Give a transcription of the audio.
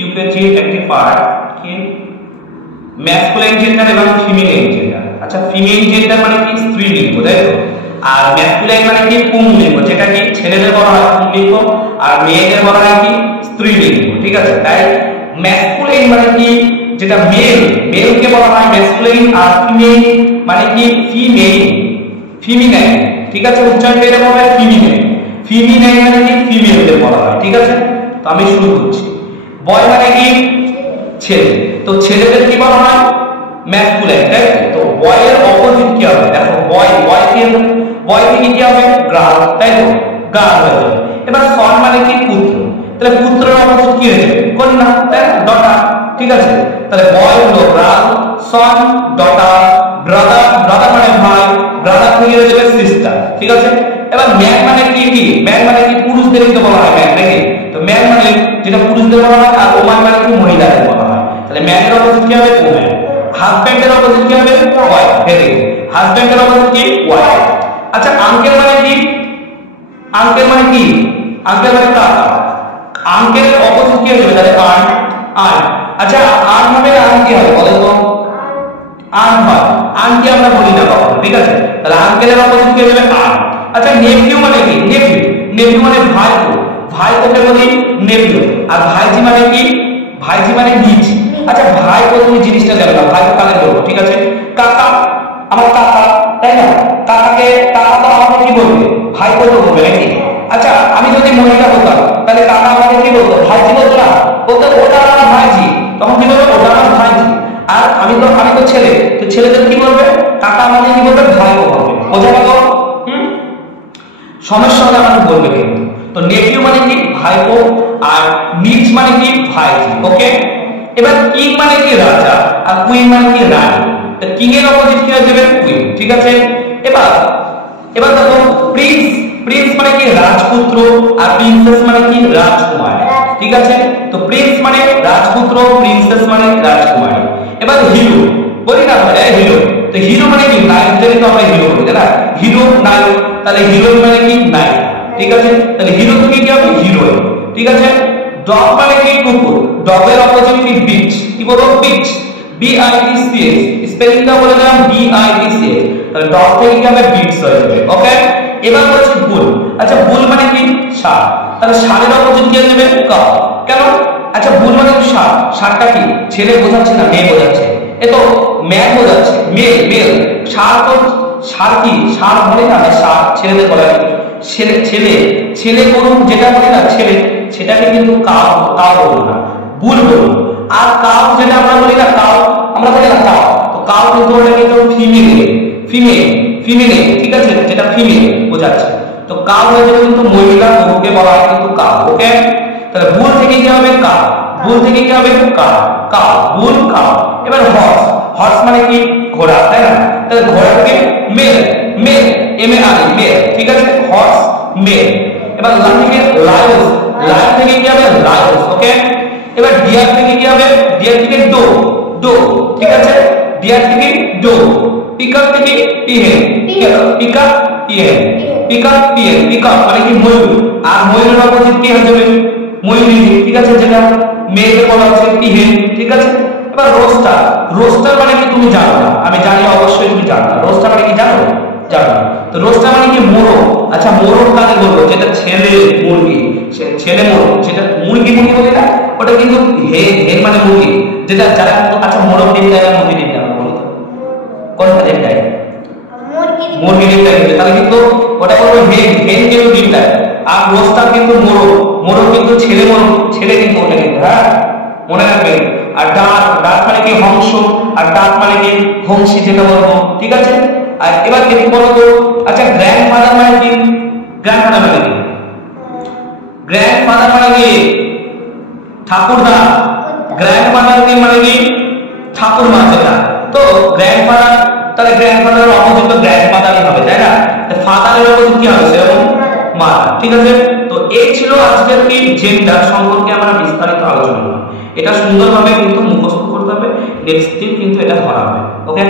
ইউকেজির একটি পার্ট কি masculine gender এবং ফিমেল জেন্ডার। আচ্ছা ফিমেল জেন্ডার মানে কি স্ত্রীলিঙ্গ, তাই তো? আর ম্যাসকুলাইন মানে কি পুংলিঙ্গ, যেটা কি ছেলেদের বলা হয় পুংলিঙ্গ আর মেয়েদের বলা হয় কি স্ত্রীলিঙ্গ, ঠিক আছে? তাই ম্যাসকুলাইন মানে কি যেটা মেল, মেলকে বলা হয় ম্যাসকুলাইন, আর ফিমেল মানে কি ফিমেনাইন, ঠিক আছে? উচ্চারণটা এরকম হবে ফিমেনাইন। ফিমেনাইন মানে কি ফিমেলদের বলা হয়, ঠিক আছে? তো আমি শুরু করছি। বয় মানে কি ছেলে, তো ছেলেদের কি বলা হয় ম্যাসকুলাইন, তাই তো? বয়ের অপোজিট কি হবে? দেখো বয় থেকে কি হবে গার্ল, তাই তো? গার্ল হয়ে যাবে। এবার সন মানে কি পুত্র, তাহলে পুত্রের অপোজিট কি হয়ে যাবে কন্যা, তাই না? ডটার, ঠিক আছে? তাহলে বয় হলো গার্ল, সন ডটার, ব্রাদার মানে ভাই, ব্রাদার থেকে হয়ে যাবে সিস্টার, ঠিক আছে? এবার ম্যান মানে কি ম্যান মানে কি পুরুষদেরকে তো বলা হয় ম্যান, নাকি? তো ম্যান মানে যেটা পুরুষদের বলা হয়, আর ওম্যান মানে কি মহিলাদের বলা হয়। তাহলে ম্যানের অপোজিট কি হবে ওম্যান। হাজবেন্ডের অপোজিট কি হবে ওয়াইফ, ভেরি গুড। হাজবেন্ডের অপোজিট কি ওয়াইফ। আচ্ছা আঙ্কেল মানে কি? আঙ্কেল মানে কি? আঙ্কেল মানে কাকা। আঙ্কেলের অপোজিট কি হবে তাহলে আন্ট। আচ্ছা আন্ট হবে না আন্টি হবে বলো তো? আন্ট হয়, আন্টি আমরা বলি না কখনো, ঠিক আছে? তাহলে আঙ্কেলের অপোজিট কি হবে আন্ট। আচ্ছা নেফিউ মানে কি? নেফিউ মানে ভাইপো, ভাইপোকে বলি নেফিউ। আর ভাইজি মানে কি? ভাইজি মানে নিজ। আচ্ছা ভাইপো তুমি জিনিসটা জানো না, ভাইপো কাকে বলবো, ঠিক আছে? কাকা, আমার কাকা, তাই না? কাকা তো আমাকে কি বলবে ভাইপো তো বলবে, নাকি? আচ্ছা আমি যদি মহিলা হতাম তাহলে কাকা আমাকে কি বলতো ভাইজি বলতো না, বলতো ওটা আমার ভাইজি, তখন কি বলবে ওটা আমার ভাইজি। আর আমি তো ছেলে, তো ছেলেদের কি বলবে কাকা আমাকে কি বলবে ভাইপো বলবে, বোঝা গেল? সমস্যা হলে আমাকে বলবে কিন্তু। তো নেফিউ মানে কি ভাইপো, আর নিজ মানে কি ভাইজি, ওকে? এবার কিং মানে কি রাজা, আর কুইন মানে কি রানী। তো কিং এর অপোজিট কি হয়ে যাবে কুইন, ঠিক আছে? এবার দেখো প্রিন্স মানে কি রাজপুত্র, আর প্রিন্সেস মানে কি রাজকুমারী, ঠিক আছে? তো প্রিন্স মানে রাজপুত্র, প্রিন্সেস মানে রাজকুমারী। এবার হিরো বলি না হিরো, তো হিরো মানে কি নায়কদের তো আমরা হিরো বলি, তাই না? হিরো নায়ক, তাহলে হিরোইন মানে কি নায়ক, ঠিক আছে? তাহলে হিরো থেকে কি হবে হিরোইন, ঠিক আছে? ডগ মানে কি কুকুর, ডগের অপোজিট কি বিচ, কি বলবো বিচ, BITCH, স্পেলিংটা বলে দিলাম BITCH। তাহলে ডগ থেকে কি হবে বিটস হয়ে যাবে, ওকে? এবার বলছি বুল। আচ্ছা বুল মানে কি ষাঁড়, তাহলে ষাঁড়ের অপোজিট কি হয়ে যাবে কাউ, কেন? আচ্ছা বুল মানে কি ষাঁড়টা কি ছেলে বোঝাচ্ছে না মেয়ে বোঝাচ্ছে, এ তো ম্যান বোঝাচ্ছে, মেল। ষাঁড় তো ষাঁড় কি ষাঁড় বলে না, ষাঁড় ছেলেদের বলা হয় ছেলে গরু যেটা বলি না ছেলে, সেটাকে কিন্তু কাউ বলবো না, বুল বলবো। আর কাউ যেটা আমরা বলি না কাউ, আমরা বলি না কাউ, তো কাউ কিন্তু ওটা কিন্তু ফিমেল, ঠিক আছে? যেটা ফিমেল বোঝাচ্ছে। তো কাউ হয়ে যাবে কিন্তু মহিলা, গরুকে বলা হয় কিন্তু কাউ, ওকে? তাহলে বুল থেকে কি হবে কাউ, বুল থেকে কি হবে কাউ, বুল কাউ। এবার হর্স মানে কি ঘোড়া, তাই না? তাহলে ঘোড়া থেকে মেল, MALE মেল, ঠিক আছে? Horse male. এবার লায়ন থেকে লায়ন থেকে কি হবে লায়ন্স, ওকে? এবার ডিয়ার থেকে কি হবে ডিয়ার থেকে ডো, ঠিক আছে? ডিয়ার থেকে ডো। পিকক থেকে পিহেন, পিকক মানে কি ময়ূর, আর ময়ূরের অপোজিট কি হয়ে যাবে ময়ূরী, ঠিক আছে? যেটা মেয়েকে বলা হচ্ছে পিহেন, ঠিক আছে? এবার রোস্টার মানে কি তুমি জানো না, আমি জানি অবশ্যই তুমি জানো না। রোস্টার মানে কি জানো না? তো রোস্টার মানে কি মোরগ। আচ্ছা মোরগ কাকে বলবো? যেটা ছেলে মুরগি, মোরগ, যেটা মুরগি বলি না, ওটা কিন্তু হেন মানে মুরগি, যেটা যারা। আচ্ছা মোরগ ডিম দেয় না মুরগি ডিম দেয় বলো তো কোনটা ডিম দেয়? মুরগি ডিম দেয়, তাহলে কিন্তু ওটা বলবো হেন কিন্তু ডিম দেয়। আর রোস্টার কিন্তু মোরগ কিন্তু ছেলে কিন্তু ওটা কিন্তু, হ্যাঁ মনে রাখবেন। আর ডাক মানে কি হংস, আর ডাক মানে কি হংসী যেটা বলবো, ঠিক আছে? আর এবার কি বলতো? আচ্ছা গ্র্যান্ডফাদার মানে কি গ্র্যান্ডফাদার মানে কি ঠাকুরদা, গ্র্যান্ডমাদার মানে কি ঠাকুরমা, যেটা। তো গ্র্যান্ডফাদার, তাহলে গ্র্যান্ডফাদারের অপোজিট তো গ্র্যান্ডমাদারই হবে, তাই না? ফাদারের অপোজিট কি হবে সেরকম মাদার, ঠিক আছে? তো এই ছিল আজকের কি জেন্ডার সম্পর্কে আমরা বিস্তারিত আলোচনা করলাম। এটা সুন্দরভাবে কিন্তু মুখস্থ করতে হবে, নেক্সট দিন কিন্তু এটা ধরা হবে, ওকে?